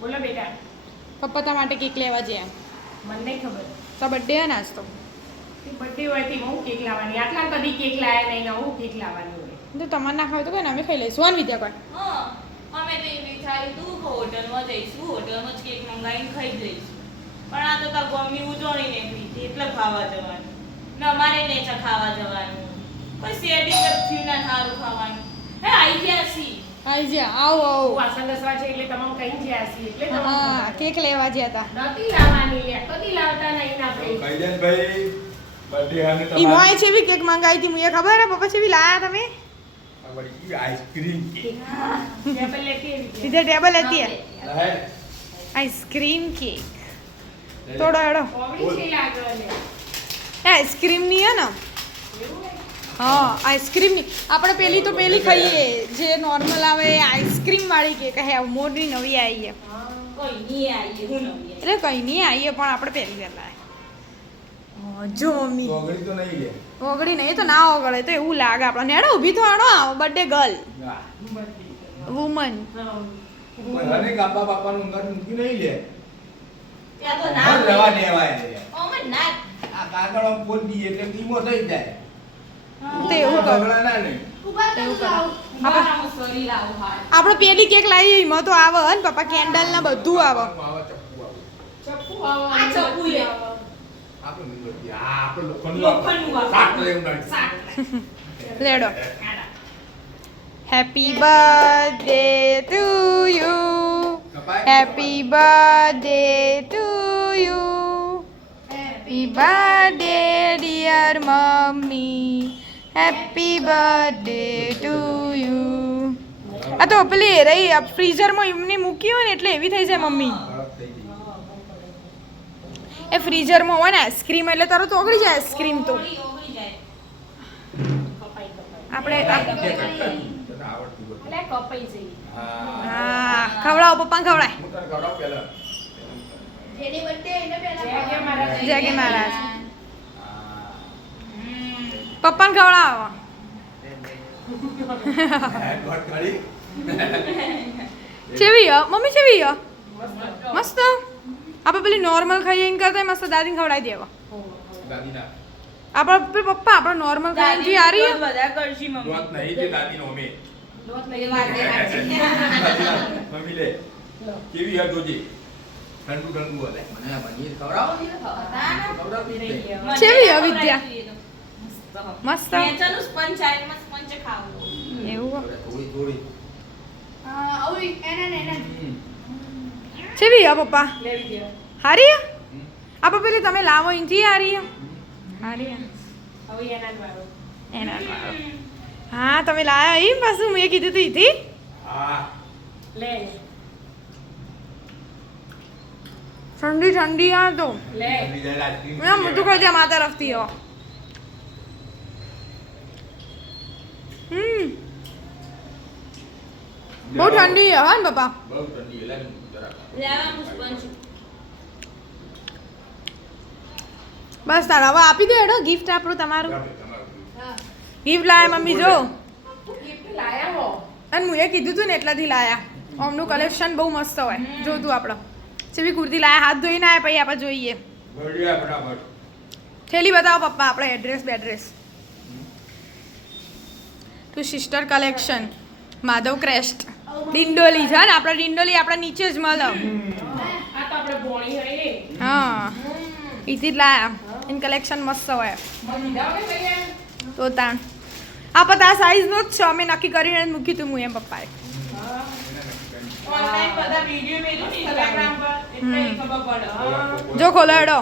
બોલો બેટા. પપ્પા તમારા માટે કેક લેવા જ્યાં. મને નહીં ખબર. તો બર્થડે હે ને આજ તો. બર્થડે હોય તે હું કેક લાવવાની. આટલા કદી કેક લાયા નહીં ને હું કેક લાવવાની હોય. તો તમારે ના ખાવ તો કઈ અમે ખાઈ લઈશું. અને વિદ્યા કોઈ હા અમે તો એ વિચાર્યું તું હોટલમાં જઈશું, હોટલમાં જ કેક મંગાવીને ખાઈ જઈશું. પણ આ તો તાર ગમી ઉજવણી નીકળી એટલે ખાવા જવાનું ને અમારે નેચા ખાવા જવાનું. કોઈ સેટિંગ જ થયું ના સારું ખાવાનું. હે આઈ ગયા છી. આઈ જ્યાં આવો આવો. વાસણ ઘસવા છે એટલે તમામ કઈ જ્યાં છીએ એટલે હા કેક લેવા જ્યાં હતા. નથી લાવવાની લે. કદી લાવતા નહીં ને આપણે. કૈલાસભાઈ બર્થડે હાને ઈ મોય છે બી કેક મંગાવી હતી મુએ ખબર હે પપ્પા છે બી લાયા તમે. તમારી આઈસ્ક્રીમ કેક ટેબલ લેતી આવી. સીધે ટેબલ હતી હે આઈસ્ક્રીમ કેક. થોડો હેડો કોવડી છે લાગે લે. એ આઈસ્ક્રીમ ની હે ને. એવું હે? હા આઈસ્ક્રીમ ની આપણે પેલી તો પેલી ખાઈએ જે નોર્મલ આવે એ આઈસ્ક્રીમ વાળી કેક હે મોરની નવી આવી છે. કોઈ નહીં આવીએ હું ન આવીએ. એટલે કઈ નહીં આવીએ પણ આપણે પહેલી વાર લાય. જો મમ્મી ચોગડી તો નહીં લે ઓગળી નહીં તો ના ઓગળે તો એવું લાગે આપણને. હેડો ઊભી તો આણો બર્થડે ગર્લ ના વુમન. કોઈ હને કાપા બાપાનું અંગર મૂકી નહીં લે ત્યાં તો ઘર ના રહેવા દેવાય ઓમે ના આ કાગળો બોલ દી એટલે ઈમો થઈ જાય તો એવું કરો. ઝઘડા ના નહીં એવું કરો. મારામાં સોરી લાવો હાલ. આપણે પેલી કેક લાવીએ એમાં તો આવે હે ને પપ્પા કેન્ડલ ને બધું આવે. ચપ્પુ આવે ચપ્પુ આવો. આ ચપ્પુ લે. આપણે નહીં આ આપણે લોખંડનું લોખંડનું આવે. સાત લેવું નહીં સાત. લેડો happy birthday to you happy birthday to you happy birthday dear mummy happy birthday to you. આ તો પેલી રહી ફ્રીઝરમાં એમની મૂકી હોય ને એટલે એવી થઈ જાય મમ્મી. બરફ થઈ ગઈ એ ફ્રીઝરમાં હોય ને આઈસ્ક્રીમ એટલે તરત ઓગળી જાય આઈસ્ક્રીમ તો. ઓગળી જાય. કપાઈ કપાઈ. આપણે તને આવડતું હોય. એટલે કપાઈ જઈ. હા હા ખવડાવો પપ્પાને ખવડાય. હું તને ખવડાવ પહેલા જેની બર્થડે એને પહેલા જય કે મહારાજ. જય કે મહારાજ. હા પપ્પાને ખવડાવો. ગોળ ખાલી ચેવી હો મમ્મી ચેવી હો મસ્ત. મસ્ત. આપણે પેલી નોર્મલ ખાઈએ એને કરતા મસ્ત દાદીને ખવડાવી દેવા. દાદીના આપણે પેલી પપ્પા આપણે નોર્મલ ખાઈએ એનથી હારી હે. બધા કરશી મમ્મી. દોત નહીં તે દાદીનો અમે લોટ એ લઈ વાત એ સાચી. મમ્મી લે કેવી યાદ જોજે ઠંડુ ઠંડુ હલે મને આ પનીર ખવડાવો ને ખવડાવતી જ નહીં. ચેવી હો વિદ્યા? મસ્ત. મસ્ત નેચાનું સ્પંજ આવે મસ્ત સ્પંજ ખાવું. એવું હો. થોડી થોડી ચેવી હો પપ્પા લેવી દે. હારી હે? આપણે પેલી તમે લાવો એનથી હારી હે. હારી હે. હવે એના જ વારો. એના વાળો. હા તમે લાયા એમ પાછું મેં કીધું તું ઈથી. હા લે ઠંડી ઠંડી આ તો લે. બીજા આઈસ્ક્રીમ મેં મોટું કરી દે માતા તરફથી હો. બહુ ઠંડી હે હા ને પપ્પા. બહુ ઠંડી એટલે જરાક લેવાનું સ્પંજ. બસ તાર હવે આપી દે હેડો ગિફ્ટ આપણું તમારું. તમારું ગિફ્ટ લાયા મમ્મી જો. ગિફ્ટ લાયા હો. અને મુએ કીધું તું ને એટલાથી લાયા. ઓમનું કલેક્શન બહુ મસ્ત હોય જોતું આપણે. જેવી કુર્તી લાયા હાથ ધોઈને આયા પછી આપણે જોઈએ. બઢિયા ફટાફટ થેલી બતાવો પપ્પા આપણે એડ્રેસ બેડ્રેસ. Two sister collection Madhav Crest Dindoli છે ને આપણે ડિંડોલી આપણા નીચે જ મળે. આ તો આપણે ભોણી હોય એ. હા ઈથી જ લાયા એન કલેક્શન મસ્ત હોય દીધા હોય ભૈયા. તો તાણ આ પતા સાઈઝનો જ છે અમે નક્કી કરીને જ મૂક્યું હતું હું એમ પપ્પાએ. ઓનલાઈન બધા વિડિયો મેલ્યું ને Instagram પર એટલે ઈ ખબર પડે. જો ખોલો હેડો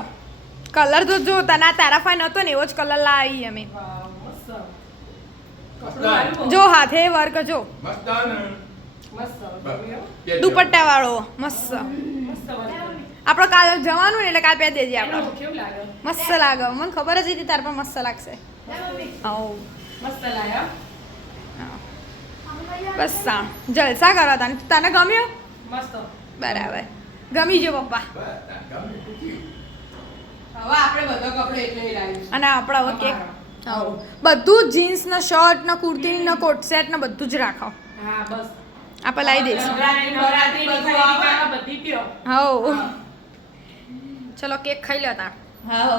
કલર તો જો તના તારા ફાઈન હતો ને એવો જ કલર લાવી અમે. વાહ, મસ્ત. કપડું મસ્ત. સારું હો. જો હાથે વર્ક જો મસ્ત ને મસ્ત. દુપટ્ટા વાળો મસ્ત. મસ્ત વર્ક. આપણે કાલ જવાનું ને એટલે કાલ પહેરી દેજે આપણે. એનો કેવું લાગે? મસ્ત લાગે મને ખબર જ હતી તાર પર મસ્ત લાગશે. આવ મસ્ત લાયા. બસ તાણ જલસા કરો તને તને ગમ્યો મસ્ત. બરાબર ગમી જો પપ્પા. હવે આપણે બધો કપડો એટલે લાવીશું. અને આપણે હવે કેક બધું જીન્સ ને શર્ટ ને કુર્તી ને કોટ સેટ ને બધું જ રાખો હા બસ. આપણે લાવી દઈશું. નવરાત્રી બધું આવે. બધી લ્યો હવ ચલો કેક ખાઈ લો તા હા